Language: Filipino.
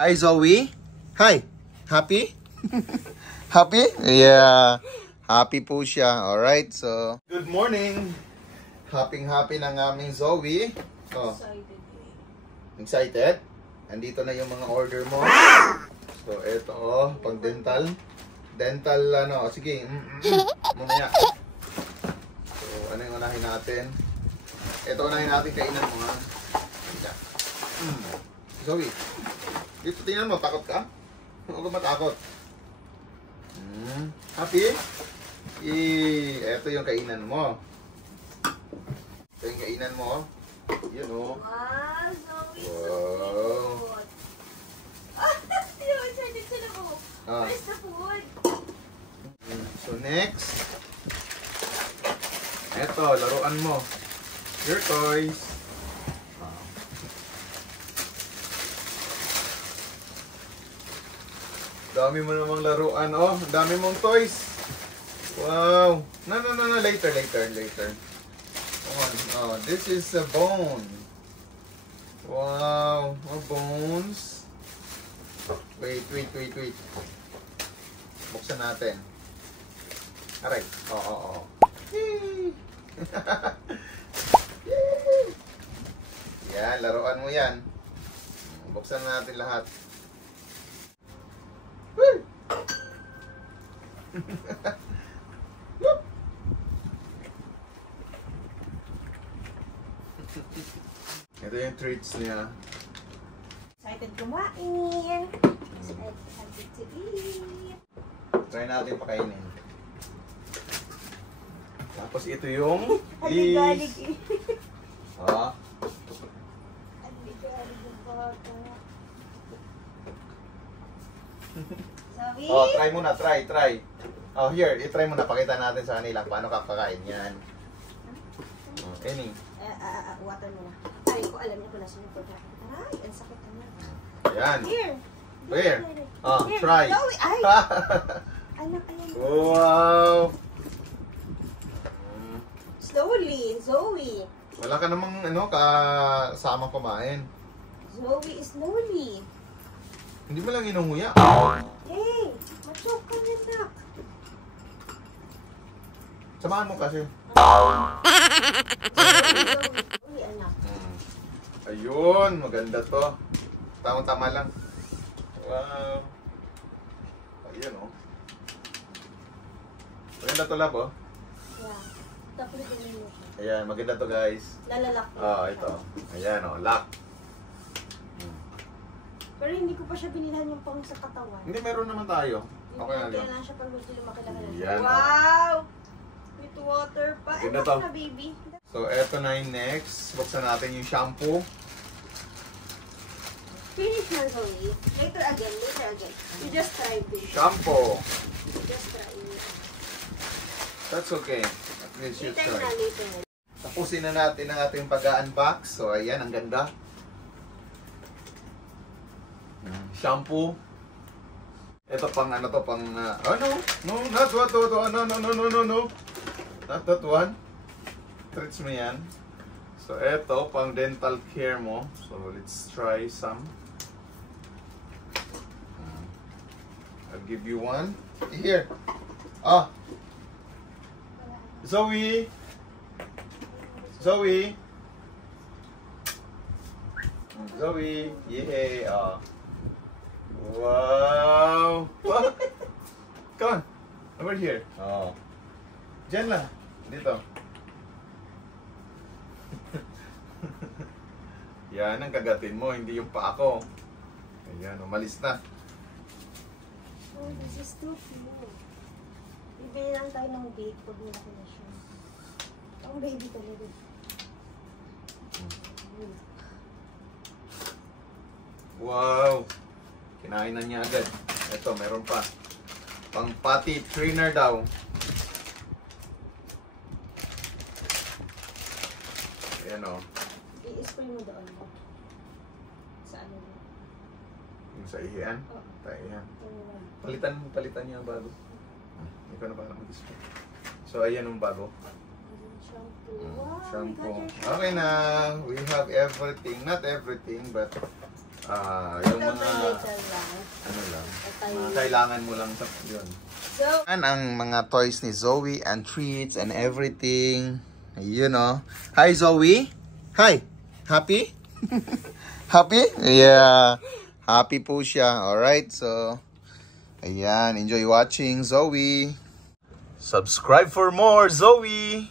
Hi, Zoe. Hi. Happy? Happy? Yeah. Happy po siya. Alright, so... Good morning. Happy ng aming Zoe. Oh. Excited? Andito na yung mga order mo. So, eto oh, pang dental. Dental, ano, sige. Mamaya. So, ano yung unahin natin? Ito unahin natin, kainan mo ha. Zoe, dito tingnan mo, takot ka? Huwag ka matakot. Happy? Ito yung kainan mo. Ito yung kainan mo. Yun o. Wow, Zoe, wow. so cute. You're excited to know. Where's the food? So next, ito, laruan mo. Your toys. Dami mo namang laruan. Oh, dami mong toys. Wow. No. Later. Come on. Oh, this is a bone. Wow. More bones. Wait. Buksan natin. Aray. Oo. Yan, laruan mo yan. Buksan natin lahat. Ito yung treats niya. Excited kumain. Excited to eat. Try natin pakainin. Tapos ito yung Aligalig. Ah. Aligalig ng bata. Zoe? Oh, try muna, try. Oh, here, i-try mo na, pakita natin sa kanila paano kakakain yan. Oh, any. Water mo na. Ay, ko alam niyo kung nasa yung pagkain. Ay, ang sakit na. Yan. Here. Where? Oh, Here. try. Zoe, ay. Anak, ayan. Wow. Slowly, Zoe. Wala ka namang kasama kumain. Zoe, slowly. Hindi mo lang inuhuya. Hey, machoke ka na, nak. Samahan mo kasi. Zoe, anak. Ayun, maganda to. Tama-tama lang. Wow. Ayun oh. Maganda to, love oh. Yeah. Tapos din mo siya. Ayan, maganda to guys. Lalalak ko. Ito. Ayan oh, lock. Pero hindi ko pa siya binilhan yung pang sa katawan. Hindi, meron naman tayo. Okay na Kaya lang. lang siya pag medyo lumaki-laki na siya. Yan, Wow! With water pa. Ganda Eto to. na, baby. So, eto na yung next. Buksan natin yung shampoo. Finish na, Zoe. Later again. You just try to. Shampoo. You just try it. That's okay. At least you Later na, try. later. Tapusin na natin ang ating pag-unbox. So, ayan, ang ganda. Shampoo. Ito pang ano to, pang no, not what, no. Not that one. Treats mo yan. So, ito, pang dental care mo. So, let's try some. I'll give you one. Here. Zoe. Yay. Wow. Come on. Over here. Diyan lang. Dito. Yan ang kagatin mo, hindi yung paa ko. Ayan, umalis na. Oh, this is too cute. Bibili lang tayo ng bake pag malaki na siya. Ang baby talaga. Wow. Kinain na niya agad. Ito, meron pa. Pang potty trainer daw. Ayan o. I-spray mo doon. Sa ano mo? Yung sa ihian. Oo. Ayan. Palitan niya bago. Ikaw na pala mag-display. So, ayan yung bago. Shampoo. Wow, Shampoo. we got your Okay na. We have everything. Not everything, but yung mga Kailangan mo lang sa yun. So, Yan ang mga toys ni Zoe and treats and everything. Ayun oh. Hi Zoe. Hi. Happy? Happy? Yeah. Happy po siya. Alright, so ayan, enjoy watching Zoe. Subscribe for more, Zoe.